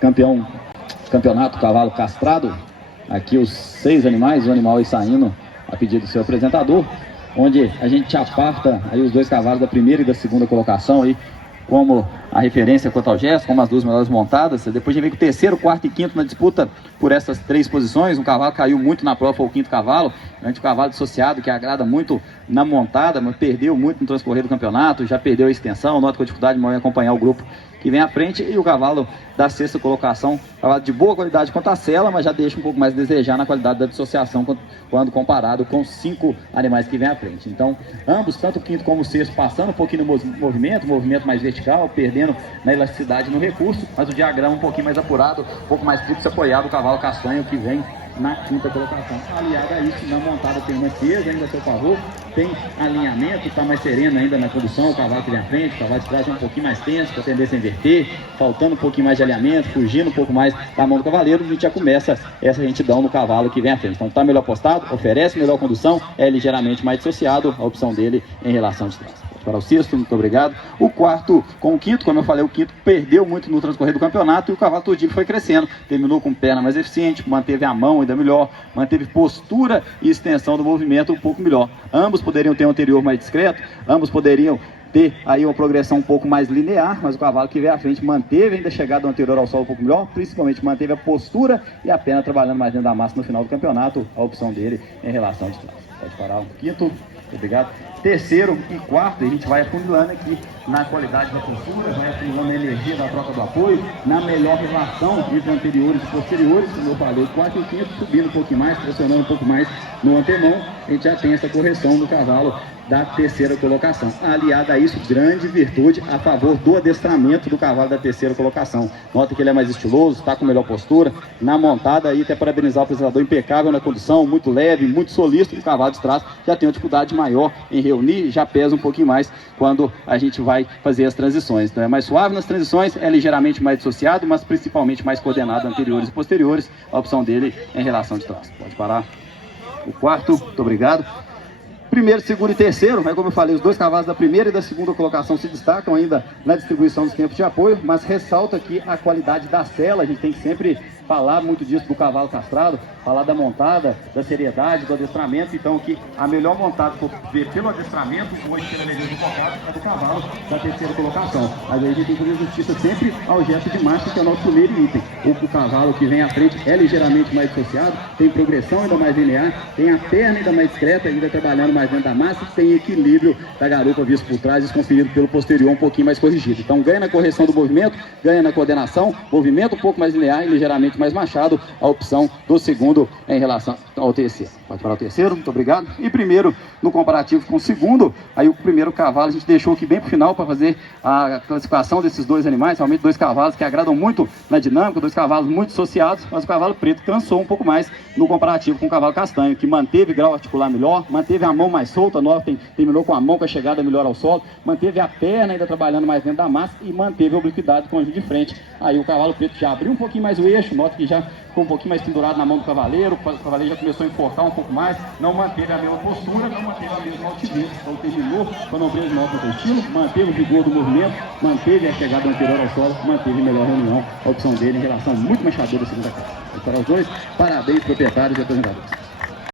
campeonato cavalo castrado. Aqui os 6 animais, o animal aí saindo a pedido do seu apresentador, onde a gente aparta aí os 2 cavalos da primeira e da segunda colocação aí, como a referência quanto ao gesto, como as 2 melhores montadas. Depois a gente vem com o terceiro, quarto e quinto na disputa por essas 3 posições. Um cavalo caiu muito na prova, foi o 5º cavalo, o cavalo dissociado, que agrada muito na montada, mas perdeu muito no transcorrer do campeonato, já perdeu a extensão, nota com a dificuldade maior em acompanhar o grupo que vem à frente. E o cavalo da 6ª colocação, cavalo de boa qualidade quanto a sela, mas já deixa um pouco mais a desejar na qualidade da dissociação quando comparado com 5 animais que vem à frente. Então, ambos, tanto o 5º como o 6º, passando um pouquinho no movimento mais vertical, perdendo na elasticidade no recurso, mas o diagrama um pouquinho mais apurado, um pouco mais tríplice apoiado, o cavalo castanho que vem na 5ª colocação. Aliado a isso, na montada tem uma peso ainda a seu favor, tem alinhamento, está mais sereno ainda na condução, o cavalo que vem à frente, o cavalo de trás é um pouquinho mais tenso, com a tendência a inverter, faltando um pouquinho mais de alinhamento, fugindo um pouco mais da mão do cavaleiro. A gente já começa essa lentidão no cavalo que vem à frente. Então está melhor postado, oferece melhor condução, é ligeiramente mais dissociado, a opção dele em relação de trás. Para o 6º, muito obrigado. O 4º com o 5º, como eu falei, o 5º perdeu muito no transcorrer do campeonato e o cavalo todinho foi crescendo, terminou com perna mais eficiente, manteve a mão ainda melhor, manteve postura e extensão do movimento um pouco melhor. Ambos poderiam ter um anterior mais discreto, ambos poderiam ter aí uma progressão um pouco mais linear, mas o cavalo que veio à frente manteve ainda a chegada anterior ao solo um pouco melhor, principalmente manteve a postura e a perna trabalhando mais dentro da massa no final do campeonato, a opção dele em relação de trás. Pode parar o 5º. Obrigado. 3º e 4º, a gente vai afunilando aqui na qualidade da postura, vai afunilando na energia da troca do apoio, na melhor relação entre anteriores e posteriores, como eu falei, 4º e 5º, subindo um pouquinho mais, pressionando um pouco mais no antemão, a gente já tem essa correção do cavalo da 3ª colocação. Aliada a isso, grande virtude a favor do adestramento do cavalo da 3ª colocação. Nota que ele é mais estiloso, está com melhor postura, na montada aí, até parabenizar o apresentador, impecável na condução, muito leve, muito solícito. O cavalo de trás já tem uma dificuldade maior em reunir, já pesa um pouquinho mais quando a gente vai fazer as transições. Então é mais suave nas transições, é ligeiramente mais dissociado, mas principalmente mais coordenado anteriores e posteriores, a opção dele em relação de trás. Pode parar o 4º, muito obrigado. 1º, 2º e 3º, como eu falei, os 2 cavalos da primeira e da segunda colocação se destacam ainda na distribuição dos tempos de apoio, mas ressalta aqui a qualidade da sela. A gente tem que sempre falar muito disso do cavalo castrado, falar da montada, da seriedade, do adestramento. Então que a melhor montada for ver pelo adestramento, hoje pela energia focada, é do cavalo da 3ª colocação. Mas aí a gente tem que fazer justiça sempre ao gesto de marcha, que é o nosso primeiro item. O cavalo que vem à frente é ligeiramente mais dissociado, tem progressão ainda mais linear, tem a perna ainda mais discreta, ainda trabalhando mais dentro da massa, tem equilíbrio da garupa visto por trás, desconferido pelo posterior um pouquinho mais corrigido. Então ganha na correção do movimento, ganha na coordenação, movimento um pouco mais linear e ligeiramente mais machado, a opção do 2º em relação ao 3º. Pode parar o 3º, muito obrigado. E 1º, no comparativo com o 2º, aí o 1º cavalo a gente deixou aqui bem para o final para fazer a classificação desses 2 animais, realmente 2 cavalos que agradam muito na dinâmica, 2 cavalos muito associados, mas o cavalo preto cansou um pouco mais no comparativo com o cavalo castanho, que manteve grau articular melhor, manteve a mão mais solta, terminou com a mão com a chegada melhor ao solo, manteve a perna ainda trabalhando mais dentro da massa e manteve a obliquidade do conjunto de frente. Aí o cavalo preto já abriu um pouquinho mais o eixo, nota que já ficou um pouquinho mais pendurado na mão do cavaleiro, o cavaleiro já começou a enforcar um pouco mais, não manteve a mesma postura, não manteve a mesma altivez, então terminou com a ombreira de maior contestilo, manteve o vigor do movimento, manteve a chegada anterior ao solo, manteve a melhor reunião, a opção dele em relação muito machadora da segunda casa. Para os 2, parabéns proprietários e apresentadores.